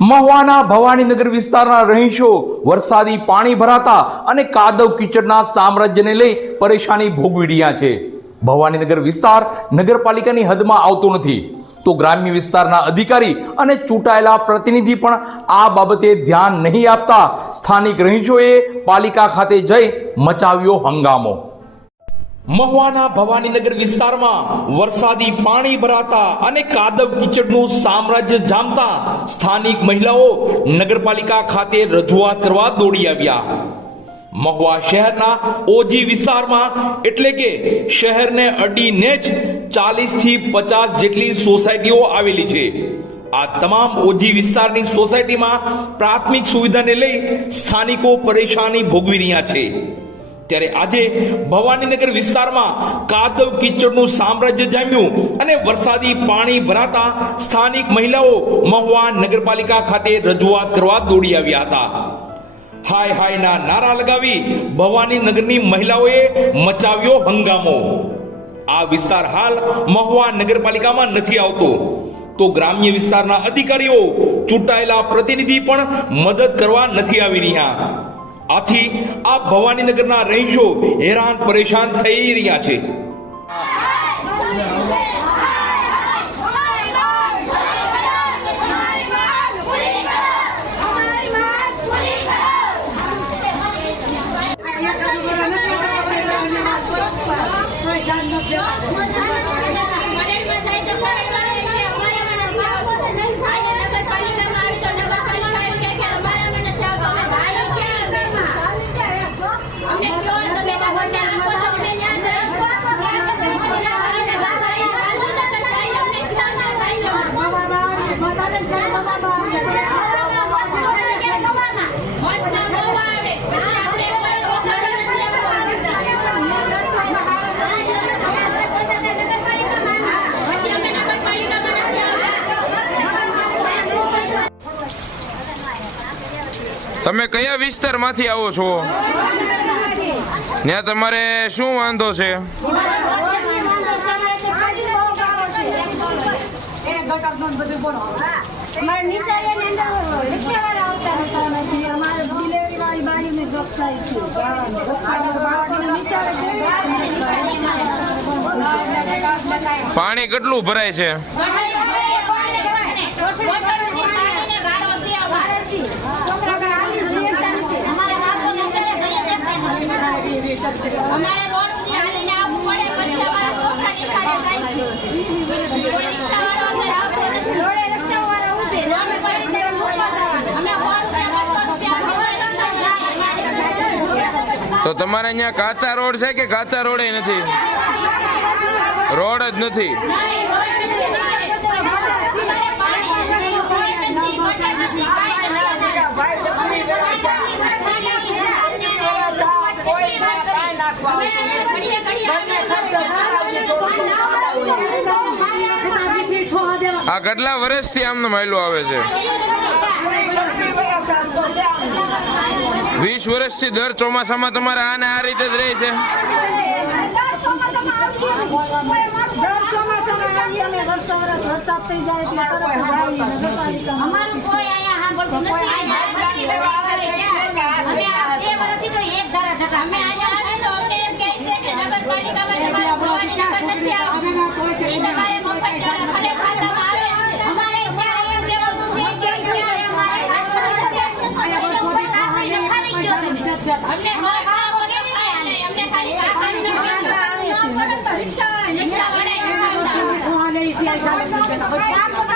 મહુવાના ભવાનીનગર વિસ્તારના રહીશો વરસાદી પાણી ભરાતા અને કાદવ કિચડના સામ્રાજ્યને લઈ પરેશાની ભોગવી રહ્યા છે. ભવાનીનગર વિસ્તાર નગરપાલિકાની હદમાં આવતો નથી. તો ગ્રામ્ય વિસ્તારના અધિકારી અને ચૂંટાયેલા પ્રતિનિધિ પણ આ બાબતે ધ્યાન નહીં આપતા સ્થાનિક રહીશોએ પાલિકા ખાતે જઈ મચાવ્યો હંગામો. મહુવાના ભવાનીનગર વિસ્તારમાં વરસાદી પાણી ભરાતા અને કાદવ કીચડનું સામ્રાજ્ય જામતા સ્થાનિક મહિલાઓ નગરપાલિકા ખાતે રજૂઆત કરવા દોડી આવ્યા. મહુવા શહેરના ઓજી વિસ્તારમાં એટલે કે શહેરને અડીને જ ચાલીસથી પચાસ જેટલી સોસાયટીઓ આવેલી છે. આ તમામ ઓજી વિસ્તારની સોસાયટીમાં પ્રાથમિક સુવિધાને લઈ સ્થાનિકો પરેશાની ભોગવી રહ્યા છે. ત્યારે આજે ભવાનીનગર વિસ્તારમાં કાદવ કીચડનું સામ્રાજ્ય જામ્યું અને વરસાદી પાણી ભરાતા સ્થાનિક મહિલાઓ મહુવા નગરપાલિકા ખાતે રજૂઆત કરવા દોડી આવ્યા હતા. હાય હાયના નારા લગાવી ભવાની નગરની મહિલાઓએ મચાવ્યો હંગામો. આ વિસ્તાર હાલ મહુવા નગરપાલિકામાં નથી આવતો. તો ગ્રામ્ય વિસ્તારના અધિકારીઓ ચૂંટાયેલા પ્રતિનિધિ પણ મદદ કરવા નથી આવી રહ્યા. આથી આ ભવાનીનગરના રહીશો હેરાન પરેશાન થઈ રહ્યા છે. તમે કયા વિસ્તારમાંથી આવો છો? ત્યાં તમારે શું વાંધો છે? પાણી કેટલું ભરાય છે? અમારે રોડ સુધી હાલીને આવવું પડે પછી અમારા છોકરાની ખાડે જાય છે કોઈ રિક્ષાવાળો અંદર આવતો નથી. રોડે રિક્ષાવાળા ઊભે અમે કોઈ રીતે મૂકવા જવાના? અમે હોલ કે બસો રૂપિયા ભરવા રિક્ષા જાય તો તમારે અહીંયા કાચા રોડ છે કે કાચા રોડે નથી? રોડ જ નથી, અમારે પાણી નથી, રોડ નથી, ગટર નથી, કાંઈ નથી અમારે. અમે બધા અમે અહીંયા ઘડીએ ઘડીએ આ કેટલા વર્ષથી આમને માયલું આવે છે. વીસ વર્ષથી દર ચોમાસામાં તમારે આને આ રીતે જ રહે છે. અમારું Gago ka